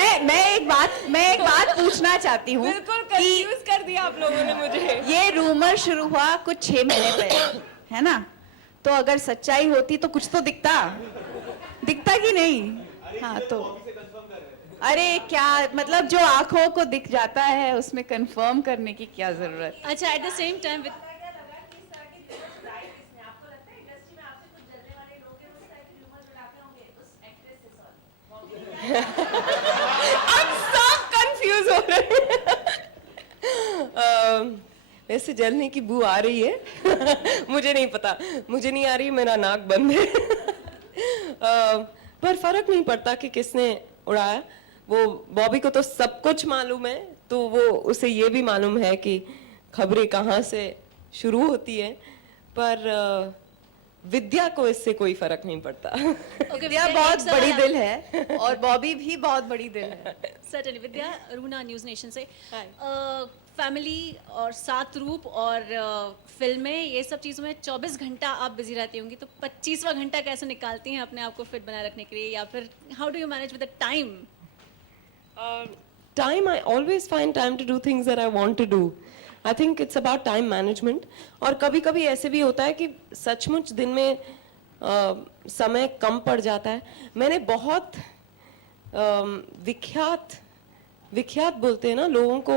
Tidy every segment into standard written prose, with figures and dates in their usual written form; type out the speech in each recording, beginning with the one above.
मैं एक बात पूछना चाहती हूँ। बिल्कुल कंफ्यूज कर दिया आप लोगों ने मुझे। ये रूमर शुरू हुआ कुछ 6 महीने पहले, है ना? तो अगर सच्चाई होती तो कुछ तो दिखता कि नहीं? हाँ तो अरे क्या मतलब, जो आंखों को दिख जाता है उसमें कंफर्म करने की क्या जरूरत? अच्छा, eight the same time with अब सब कंफ्यूज हो रहे हैं। वैसे जलने की बू आ रही है। मुझे नहीं पता, मुझे नहीं आ रही, मेरा नाक बंद है। पर फर्क नहीं पड़ता कि किसने उड़ाया। वो बॉबी को तो सब कुछ मालूम है, तो वो उसे ये भी मालूम है कि खबरें कहाँ से शुरू होती है। पर विद्या को इससे कोई फर्क नहीं पड़ता। विद्या बहुत बड़ी दिल है और बॉबी भी बहुत बड़ी दिल है। सर्टेनली। विद्या, रूना न्यूज़ नेशन से। Hi. फैमिली और सात रूप और फिल्में, ये सब चीज़ों में 24 घंटा आप बिजी रहती होंगी, तो 25वां घंटा कैसे निकालती हैं अपने आप को फिट बनाए रखने के लिए, या फिर how do you manage with the time? Time, I always find time to do things that I want to do. I think it's about time management. और कभी कभी ऐसे भी होता है कि सचमुच दिन में समय कम पड़ जाता है। मैंने बहुत विख्यात बोलते हैं ना लोगों को,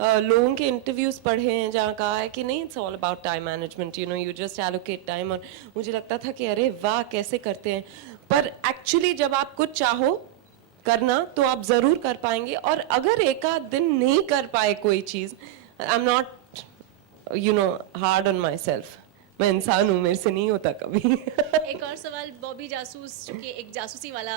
लोगों के इंटरव्यूज पढ़े हैं जहाँ कहा है कि नहीं, it's all about time management, you know, you just allocate time. और मुझे लगता था कि अरे वाह, कैसे करते हैं। पर एक्चुअली जब आप कुछ चाहो करना तो आप जरूर कर पाएंगे। और अगर एक आध दिन नहीं कर पाए कोई चीज, I am not you know hard on my self. मैं इंसान हूँ, मेरे से नहीं होता कभी। एक और सवाल, बॉबी जासूस, चूंकि एक जासूसी वाला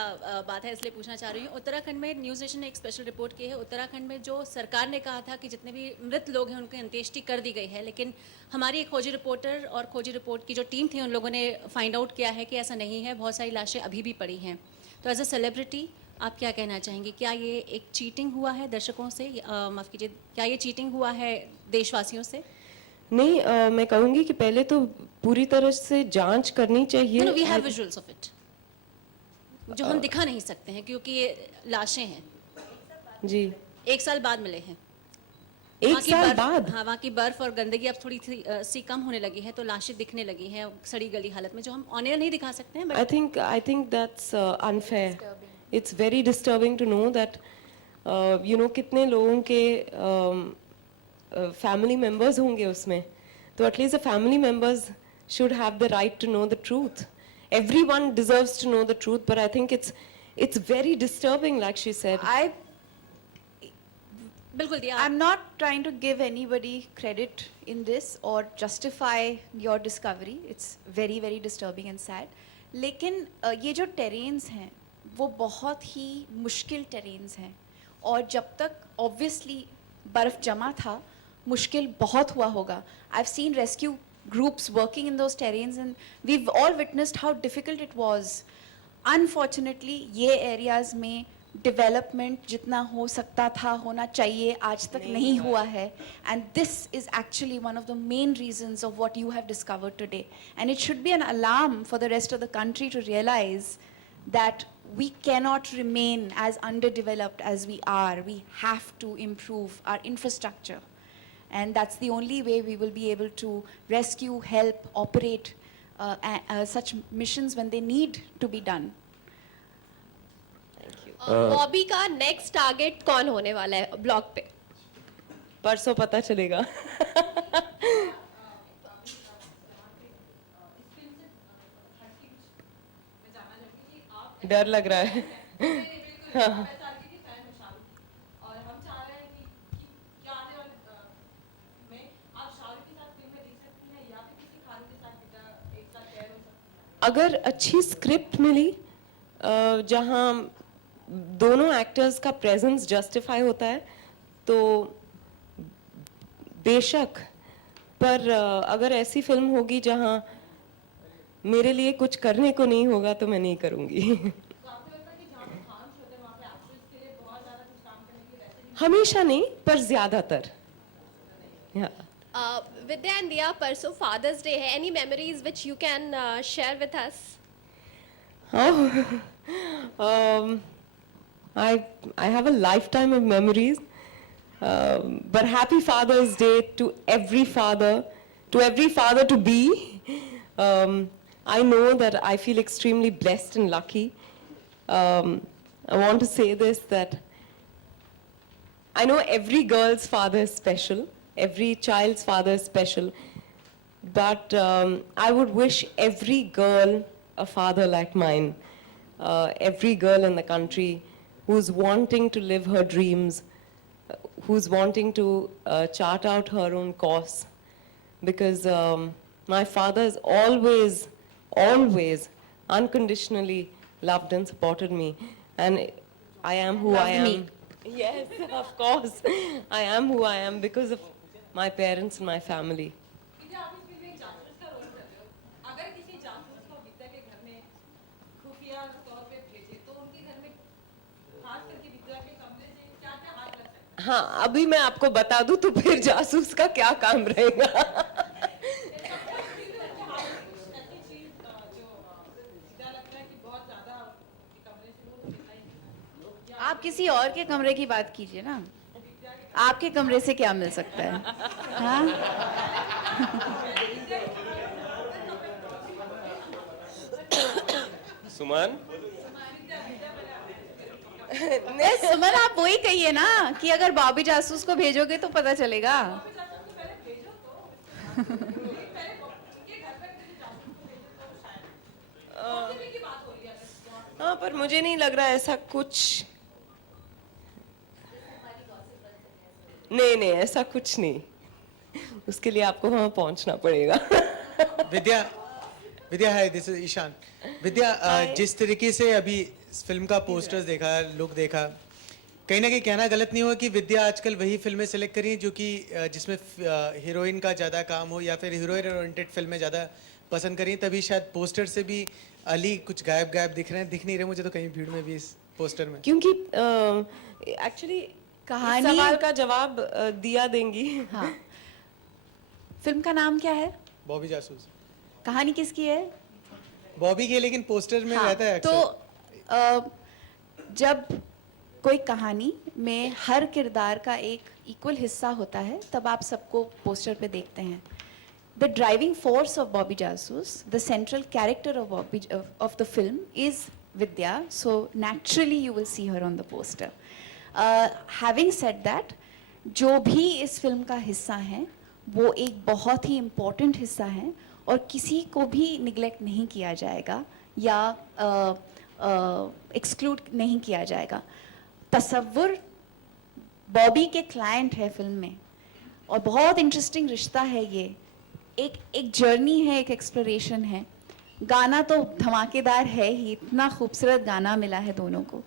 बात है इसलिए पूछना चाह रही हूँ। उत्तराखंड में न्यूज़ नेशन ने एक स्पेशल रिपोर्ट की है। उत्तराखंड में जो सरकार ने कहा था कि जितने भी मृत लोग हैं उनकी अंत्येष्टि कर दी गई है, लेकिन हमारी एक खोजी रिपोर्टर और खोजी रिपोर्ट की जो टीम थी उन लोगों ने फाइंड आउट किया है कि ऐसा नहीं है, बहुत सारी लाशें अभी भी पड़ी हैं। तो एज अ सेलिब्रिटी आप क्या कहना चाहेंगे? क्या ये एक चीटिंग हुआ है दर्शकों से, माफ़ कीजिए, क्या ये चीटिंग हुआ है देशवासियों से? नहीं, मैं कहूँगी कि पहले तो पूरी तरह से जांच करनी चाहिए। We have visuals of it, जो हम दिखा नहीं सकते हैं क्योंकि ये लाशें हैं। जी, 1 साल बाद मिले हैं। एक साल बाद? हाँ, वहाँ की बर्फ और गंदगी अब थोड़ी सी कम होने लगी है, तो लाशें दिखने लगी हैं सड़ी गली हालत में, जो हम ऑन एयर नहीं दिखा सकते हैं। I think that's unfair. It's very disturbing to know that you know कितने लोगों के family members होंगे उसमें, तो at least the family members should have the right to know the truth. Everyone deserves to know the truth, but I think it's very disturbing, like she said. बिल्कुल दिया। I'm not trying to give anybody credit in this or justify your discovery. It's very very disturbing and sad. लेकिन ये जो terrains हैं वो बहुत ही मुश्किल terrains हैं, और जब तक obviously बर्फ जमा था, मुश्किल बहुत हुआ होगा. I've seen rescue groups working in those terrains and we've all witnessed how difficult it was. Unfortunately, ये areas में development जितना हो सकता था, होना चाहिए, आज तक नहीं हुआ है. And this is actually one of the main reasons of what you have discovered today. And it should be an alarm for the rest of the country to realize that we cannot remain as underdeveloped as we are. We have to improve our infrastructure. And that's the only way we will be able to rescue, help, operate such missions when they need to be done. Thank you. Bobby का next target कौन होने वाला है blog पे? परसों पता चलेगा। डर लग रहा है। हाँ। अगर अच्छी स्क्रिप्ट मिली जहाँ दोनों एक्टर्स का प्रेजेंस जस्टिफाई होता है तो बेशक, पर अगर ऐसी फिल्म होगी जहाँ मेरे लिए कुछ करने को नहीं होगा तो मैं नहीं करूँगी। हमेशा नहीं, पर ज्यादातर। Vidya and Diya, परसों फादर्स डे है, any memories which you can share with us? I have a lifetime of memories. But happy Father's Day to every father to be. I know that I feel extremely blessed and lucky. I want to say this, that I know every girl's father is special, every child's father is special, but I would wish every girl a father like mine, every girl in the country who's wanting to live her dreams, who's wanting to chart out her own course. Because my father has always unconditionally loved and supported me. And I am who I am. me. Yes, of course. I am who I am because of my parents and my family. विद्या, आप इस film में एक जासूस का role करते हो। अगर किसी जासूस को विद्या के घर में खुफिया तौर पे भेजे तो उनके घर में खास करके विद्या के कमरे से क्या-क्या हाथ लग सकता है? हाँ, अभी मैं आपको बता दूं तो फिर जासूस का क्या काम रहेगा। ऐसी चीज जो विद्या लगता है कि बहुत ज्यादा कमरे से वो दिखाई नहीं देता। आप किसी और के कमरे की बात कीजिए ना, आपके कमरे से क्या मिल सकता है? हाँ? सुमन, नहीं सुमन, आप वही कहिए ना कि अगर बॉबी जासूस को भेजोगे तो पता चलेगा। हाँ, पर मुझे नहीं लग रहा ऐसा कुछ। नहीं, ऐसा कुछ नहीं। उसके लिए आपको वहां पहुंचना पड़ेगा। विद्या, विद्या हाय, दिस इज ईशान। विद्या, जिस तरीके से अभी इस फिल्म का पोस्टर्स देखा, लुक देखा, कहीं ना कहीं कहना गलत नहीं होगा कि विद्या आजकल वही फिल्में सेलेक्ट करी हैं जो कि जिसमें हीरोइन का ज़्यादा काम हो या फिर हीरोइन ओरिएंटेड फिल्में ज़्यादा पसंद करी, तभी शायद पोस्टर से भी अली कुछ गायब गायब दिख रहे हैं, दिख नहीं रहे मुझे तो कहीं भीड़ में भी इस पोस्टर में। क्योंकि एक्चुअली कहानी- सवाल का जवाब दिया देंगी। हाँ। फिल्म का नाम क्या है? बॉबी जासूस। कहानी किसकी है? बॉबी के, लेकिन पोस्टर में हाँ, रहता है तो अक्सर। जब कोई कहानी में हर किरदार का एक इक्वल हिस्सा होता है तब आप सबको पोस्टर पे देखते हैं। The driving force of Bobby Jasoos, the central character of the film is Vidya, so naturally you will see her on the poster. Having said that, जो भी इस फिल्म का हिस्सा है वो एक बहुत ही इम्पोर्टेंट हिस्सा है और किसी को भी निगलेक्ट नहीं किया जाएगा या एक्सक्लूड नहीं किया जाएगा। तसव्वुर बॉबी के क्लाइंट है फिल्म में और बहुत इंटरेस्टिंग रिश्ता है ये। एक जर्नी है, एक एक्सप्लोरेशन है। गाना तो धमाकेदार है ही, इतना खूबसूरत गाना मिला है दोनों को।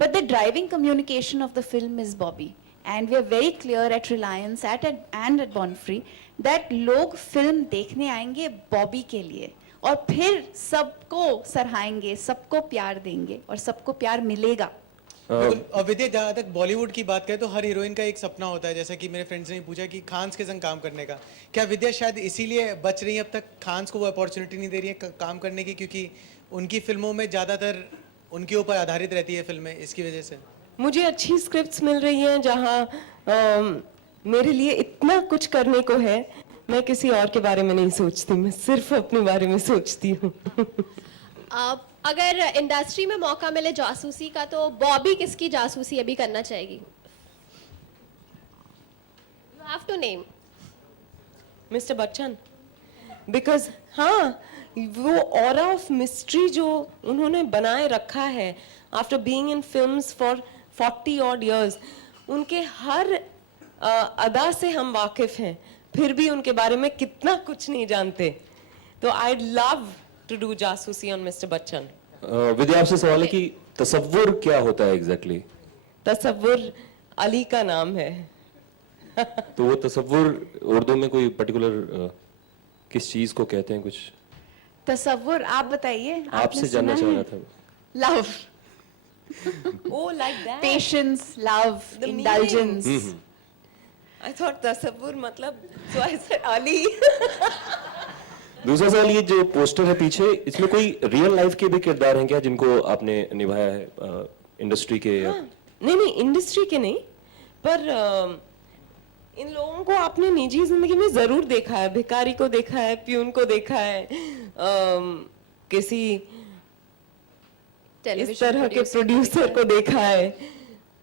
But the driving communication of the film is Bobby, and we are very clear at Reliance and at Bornfree that लोग फिल्म देखने आएंगे बॉबी के लिए और फिर सबको सराहेंगे, सबको प्यार देंगे और सबको प्यार मिलेगा। बिल्कुल। और विद्या, जहाँ तक बॉलीवुड की बात करें तो हर हीरोइन का एक सपना होता है, जैसा कि मेरे फ्रेंड्स ने पूछा कि खान्स के संग काम करने का। क्या विद्या शायद इसीलिए बच रही है अब तक, खान्स को वो अपॉर्चुनिटी नहीं दे रही है काम करने की, क्योंकि उनकी फिल्मों में ज़्यादातर उनके ऊपर आधारित रहती है फिल्में, इसकी वजह से? मुझे अच्छी स्क्रिप्ट्स मिल रही हैं जहाँ मेरे लिए इतना कुछ करने को है, मैं किसी और के बारे में नहीं सोचती, मैं सिर्फ अपने बारे में सोचती हूँ। अगर इंडस्ट्री में मौका मिले जासूसी का तो बॉबी किसकी जासूसी अभी करना चाहेगी? You have to name. Mister Bachchan, because हाँ, वो ऑरा ऑफ मिस्ट्री जो उन्होंने बनाए रखा है after being in films for 40 odd years, उनके हर अदा से हम वाकिफ हैं, फिर भी उनके बारे में कितना कुछ नहीं जानते। तो आई लव टू डू जासूसी ऑन मिस्टर बच्चन। विद्या, आपसे सवाल है कि तसव्वुर क्या होता है एग्जैक्टली? तसव्वुर अली का नाम है। तो वो तसव्वुर उर्दू में कोई पर्टिकुलर किस चीज को कहते हैं कुछ? तसव्वुर आप बताइए। आपसे जानना चाह रहा था। Love, Oh, like that. Patience, love, The indulgence. I thought तसव्वुर मतलब, so I said अली। दूसरा सवाल, ये जो पोस्टर है पीछे, इसमें कोई रियल लाइफ के भी किरदार हैं क्या जिनको आपने निभाया है इंडस्ट्री के या नहीं नहीं इंडस्ट्री के नहीं, पर इन लोगों को आपने निजी जिंदगी में जरूर देखा है। भिखारी को देखा है, प्यून को देखा है, किसी इस तरह के प्रोड्यूसर को देखा है।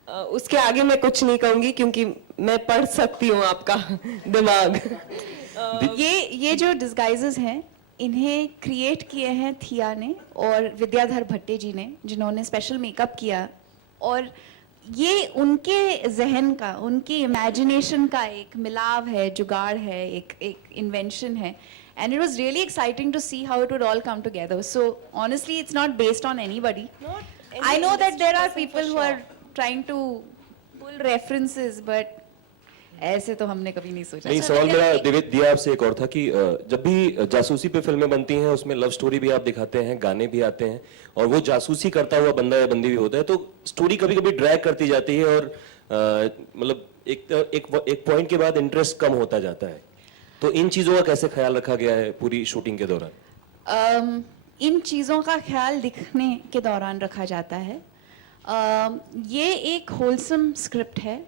उसके आगे मैं कुछ नहीं कहूंगी क्योंकि मैं पढ़ सकती हूँ आपका दिमाग। ये जो डिस्गाइजेस हैं इन्हें क्रिएट किए हैं थिया ने और विद्याधर भट्टे जी ने, जिन्होंने स्पेशल मेकअप किया, और ये उनके जहन का, उनकी इमेजिनेशन का एक मिलाव है, जुगाड़ है, एक इन्वेंशन है. And it was really exciting to see how it would all come together. So honestly, it's not based on anybody. I know that there are people who are trying to pull references, but ऐसे तो हमने कभी नहीं सोचा. नहीं, सवाल मेरा दिव्या आपसे एक और था कि जब भी जासूसी पे फिल्में बनती हैं उसमें लव स्टोरी भी आप दिखाते हैं, गाने भी आते हैं, और वो जासूसी करता हुआ बंदा या बंदी भी होता है, तो स्टोरी कभी कभी ड्रैग करती जाती है और मतलब एक पॉइंट के बाद इंटरेस्ट कम होता जाता है. तो इन चीजों का कैसे ख्याल रखा गया है पूरी शूटिंग के दौरान? इन चीज़ों का ख्याल लिखने के दौरान रखा जाता है. ये एक होलसम स्क्रिप्ट है,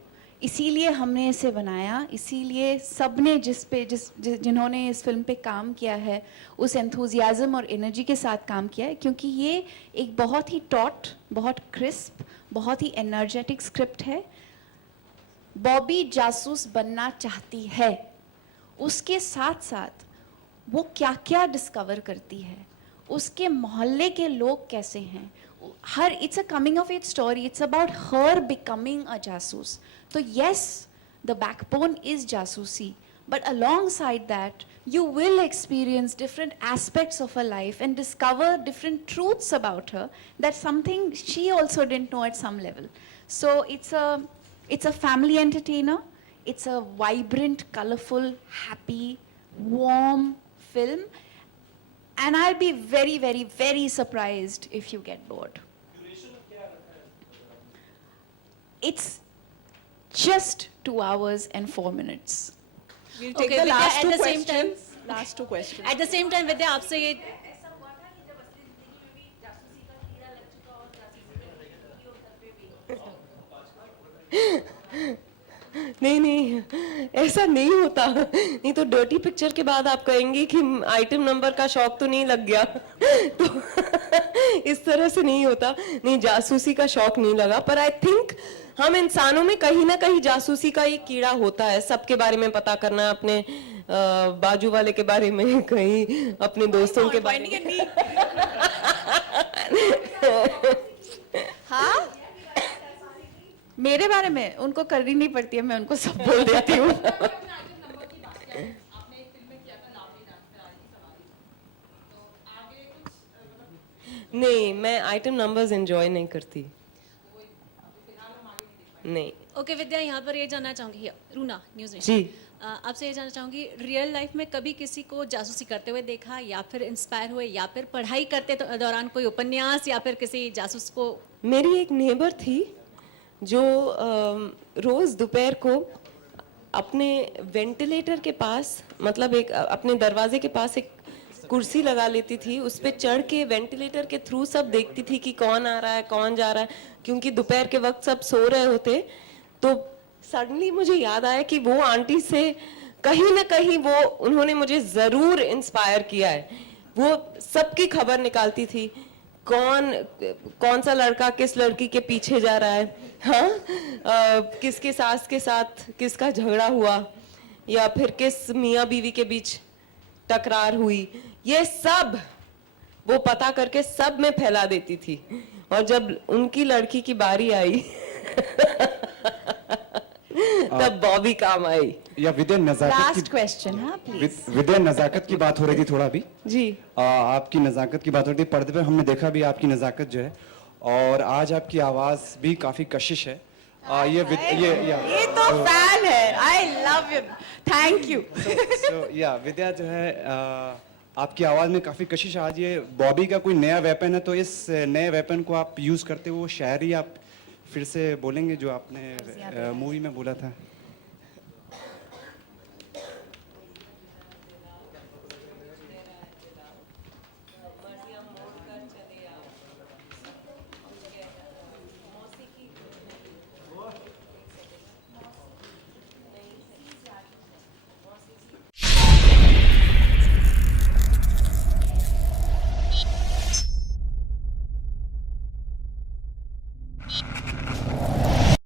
इसीलिए हमने इसे बनाया, इसीलिए सबने जिन्होंने इस फिल्म पे काम किया है उस एंथुजियाज्म और एनर्जी के साथ काम किया है, क्योंकि ये एक बहुत ही टॉट, बहुत क्रिस्प, बहुत ही एनर्जेटिक स्क्रिप्ट है. बॉबी जासूस बनना चाहती है, उसके साथ साथ वो क्या क्या डिस्कवर करती है, उसके मोहल्ले के लोग कैसे हैं, it's a coming of age story, it's about her becoming a जासूस. तो यस, द बैकबोन इज जासूसी, but alongside that you will experience different aspects of her life and discover different truths about her, that something she also didn't know at some level. So it's a family entertainer. It's a vibrant, colorful, happy, warm film, and I'll be very, very, very surprised if you get bored. It's just 2 hours and 4 minutes. We'll take Okay, the Vidya, last at two the same time- questions. Last two questions. At the same time Vidya आपसे ये नहीं नहीं, ऐसा नहीं होता. नहीं तो dirty picture के बाद आप कहेंगे कि आइटम नंबर का शौक तो नहीं लग गया. तो इस तरह से नहीं होता. नहीं, जासूसी का शौक नहीं लगा, पर आई थिंक हम इंसानों में कहीं ना कहीं जासूसी का एक कीड़ा होता है. सबके बारे में पता करना, अपने बाजू वाले के बारे में, कहीं अपने दोस्तों के बारे में. हाँ, मेरे बारे में उनको करनी नहीं पड़ती है, मैं उनको सब बोल देती हूँ. नहीं, मैं आइटम नंबर्स एंजॉय नहीं करती. नहीं ओके विद्या, यहाँ पर ये जानना चाहूंगी, रूना न्यूज़ जी. आपसे ये जानना चाहूंगी, रियल लाइफ में कभी किसी को जासूसी करते हुए देखा, या फिर इंस्पायर हुए, या फिर पढ़ाई करते दौरान कोई उपन्यास या फिर किसी जासूस को? मेरी एक नेबर थी जो रोज दोपहर को अपने वेंटिलेटर के पास, मतलब एक अपने दरवाजे के पास एक कुर्सी लगा लेती थी, उस पे चढ़ के वेंटिलेटर के थ्रू सब देखती थी कि कौन आ रहा है, कौन जा रहा है, क्योंकि दोपहर के वक्त सब सो रहे होते. तो सडनली मुझे याद आया कि वो आंटी से कहीं ना कहीं उन्होंने मुझे जरूर इंस्पायर किया है. वो सबकी खबर निकालती थी, कौन सा लड़का किस लड़की के पीछे जा रहा है, हाँ, किसके सास के साथ किसका झगड़ा हुआ, या फिर किस मियाँ बीवी के बीच टकरार हुई, ये सब वो पता करके सब में फैला देती थी. और जब उनकी लड़की की बारी आई तब बॉबी काम आई. या विद्या नजाकत लास्ट क्वेश्चन, हाँ प्लीज. विद्या नजाकत की बात हो रही थी थोड़ा भी. जी. आपकी नजाकत की बात हो रही थी, पर्दे पे हमने देखा भी आपकी नजाकत जो है, और आज आपकी आवाज भी काफी कशिश है. ये तो फैन है. I love him, thank you. या विद्या जो है, आपकी आवाज में काफी कशिश. आज ये बॉबी का कोई नया वेपन है, तो इस नए वेपन को आप यूज करते हो, शायरी आप फिर से बोलेंगे जो आपने मूवी में बोला था.